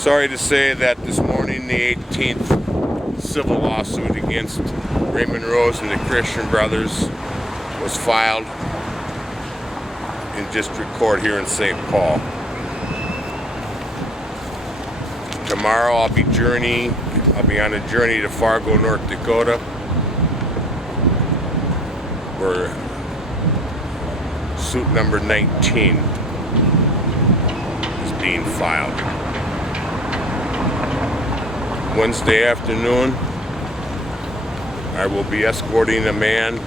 Sorry to say that this morning the 18th civil lawsuit against Raimond Rose and the Christian brothers was filed in district court here in St. Paul. Tomorrow I'll be on a journey to Fargo, North Dakota, where suit number 19 is being filed. Wednesday afternoon, I will be escorting a man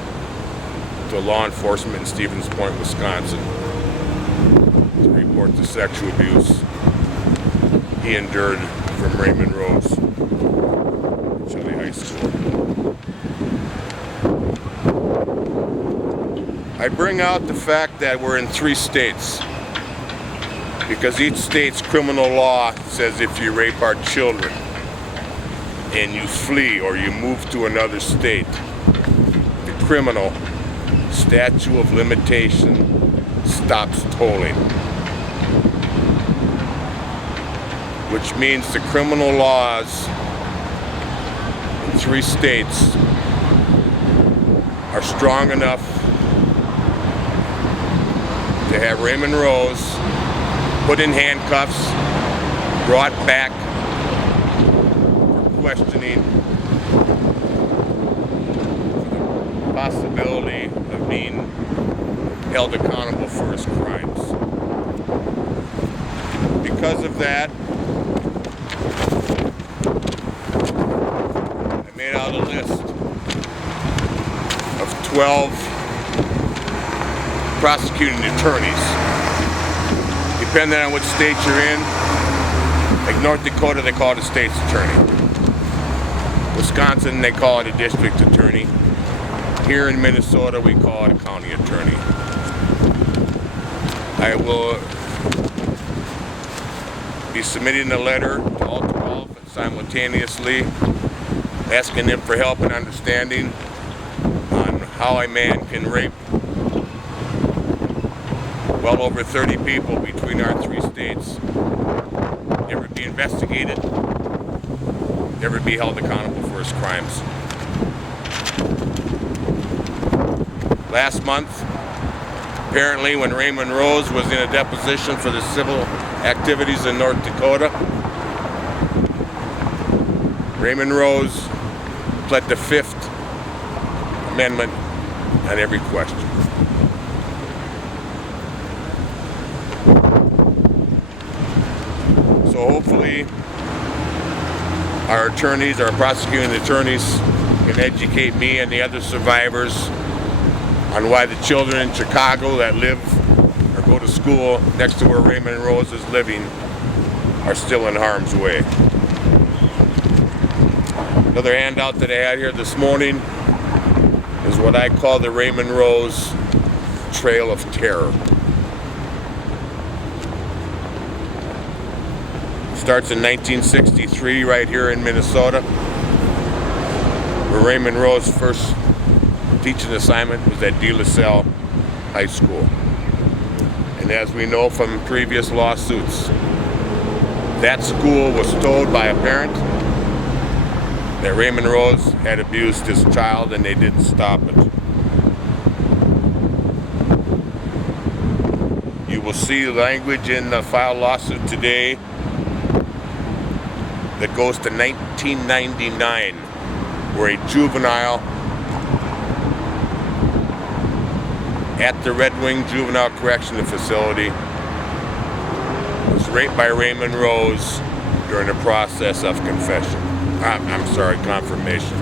to law enforcement in Stevens Point, Wisconsin, to report the sexual abuse he endured from Raimond Rose at Shelley High School. I bring out the fact that we're in 3 states, because each state's criminal law says if you rape our children and you flee or you move to another state, the criminal statute of limitation stops tolling. Which means the criminal laws in 3 states are strong enough to have Raimond Rose put in handcuffs, brought back for questioning, for the possibility of being held accountable for his crimes. Because of that, I made out a list of 12 prosecuting attorneys. Depending on which state you're in, like North Dakota, they call it a state's attorney. Wisconsin, they call it a district attorney. Here in Minnesota, we call it a county attorney. I will be submitting a letter to all 12 and simultaneously asking them for help and understanding on how a man can rape well over 30 people between our 3 states, never be investigated, never be held accountable for his crimes. Last month, apparently when Raimond Rose was in a deposition for the civil activities in North Dakota, Raimond Rose pled the 5th Amendment on every question. So hopefully our attorneys, our prosecuting attorneys, can educate me and the other survivors on why the children in Chicago that live or go to school next to where Raimond Rose is living are still in harm's way. Another handout that I had here this morning is what I call the Raimond Rose Trail of Terror. Starts in 1963 right here in Minnesota, where Raimond Rose's first teaching assignment was at De La Salle High School. And as we know from previous lawsuits, that school was told by a parent that Raimond Rose had abused his child and they didn't stop it. You will see language in the filed lawsuit today that goes to 1999, where a juvenile at the Red Wing Juvenile Correctional Facility was raped by Raimond Rose during the process of confession. Confirmation.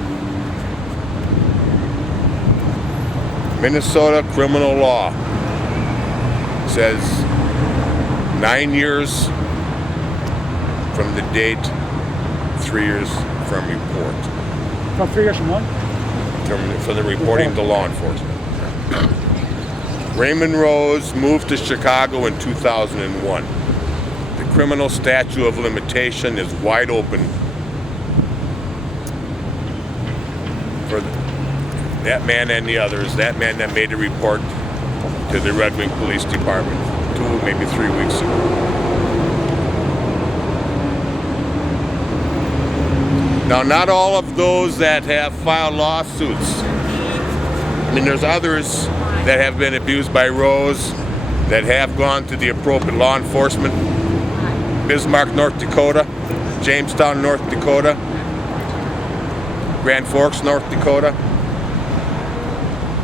Minnesota criminal law says 9 years from the date, 3 years from report. From 3 years from what? For the reporting to law enforcement. Raimond Rose moved to Chicago in 2001. The criminal statute of limitation is wide open for that man and the others, that man that made a report to the Red Wing Police Department 2, maybe 3 weeks ago. Now, not all of those that have filed lawsuits. I mean, there's others that have been abused by Rose that have gone to the appropriate law enforcement. Bismarck, North Dakota, Jamestown, North Dakota, Grand Forks, North Dakota.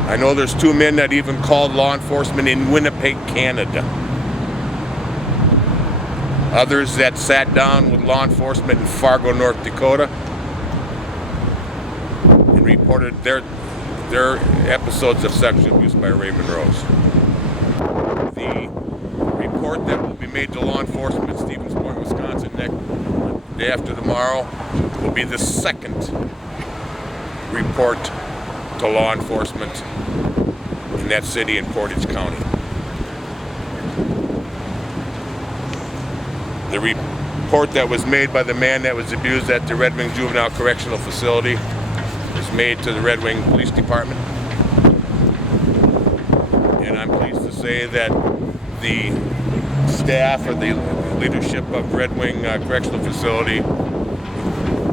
I know there's 2 men that even called law enforcement in Winnipeg, Canada. Others that sat down with law enforcement in Fargo, North Dakota, and reported their episodes of sexual abuse by Raimond Rose. The report that will be made to law enforcement in Stevens Point, Wisconsin, day after tomorrow, will be the second report to law enforcement in that city in Portage County. The report that was made by the man that was abused at the Red Wing Juvenile Correctional Facility was made to the Red Wing Police Department. And I'm pleased to say that the staff or the leadership of Red Wing Correctional Facility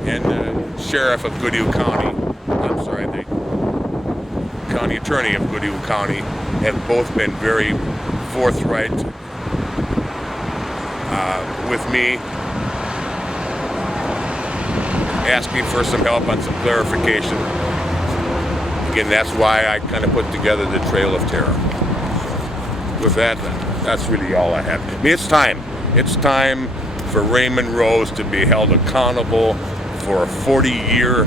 and the Sheriff of Goodhue County, the County Attorney of Goodhue County, have both been very forthright with me, asking for some help on some clarification. Again, that's why I kind of put together the Trail of Terror. With that, that's really all I have. I mean, it's time. It's time for Raimond Rose to be held accountable for a 40-year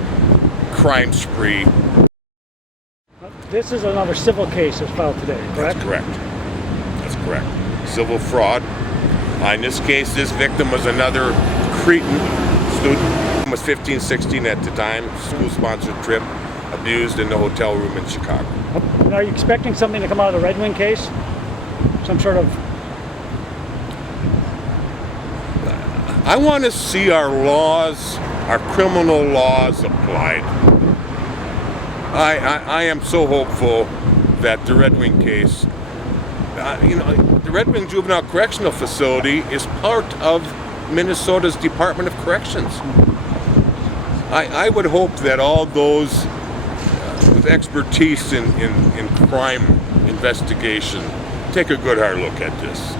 crime spree. This is another civil case that's filed today, correct? That's correct. That's correct. Civil fraud. In this case, this victim was another Cretan student. He was 15, 16 at the time, school-sponsored trip, abused in the hotel room in Chicago. And are you expecting something to come out of the Red Wing case? Some sort of... I want to see our laws, our criminal laws applied. I am so hopeful that the Red Wing case, the Red Wing Juvenile Correctional Facility is part of Minnesota's Department of Corrections. I would hope that all those with expertise in crime investigation take a good hard look at this.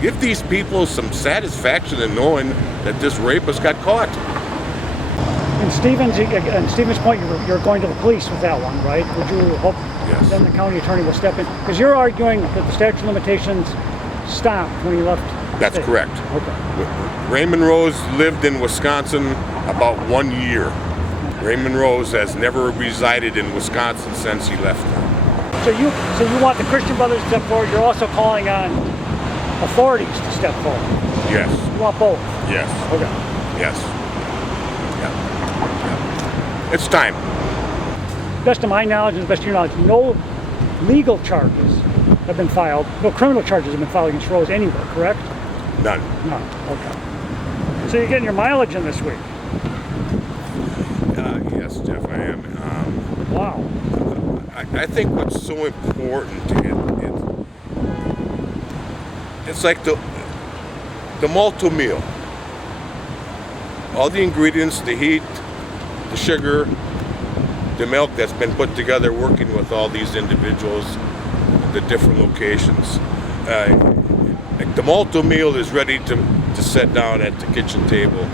Give these people some satisfaction in knowing that this rapist got caught. In Stevens Point, you're going to the police with that one, right? Would you hope then the county attorney will step in? Because you're arguing that the statute of limitations stopped when he left. That's correct. Okay. Raimond Rose lived in Wisconsin about 1 year. Raimond Rose has never resided in Wisconsin since he left. So you want the Christian Brothers to step forward. You're also calling on authorities to step forward. Yes. You want both? Yes. Okay. Yes. Yeah. It's time. Best of my knowledge and the best of your knowledge, no legal charges have been filed, no criminal charges have been filed against Rose anywhere, correct? None. None. Okay. So you're getting your mileage in this week? Yes, Jeff, I am. Wow. I think what's so important, it's like the malto meal. All the ingredients, the heat, the sugar, the milk that's been put together working with all these individuals, the different locations. Like the malto meal is ready to sit down at the kitchen table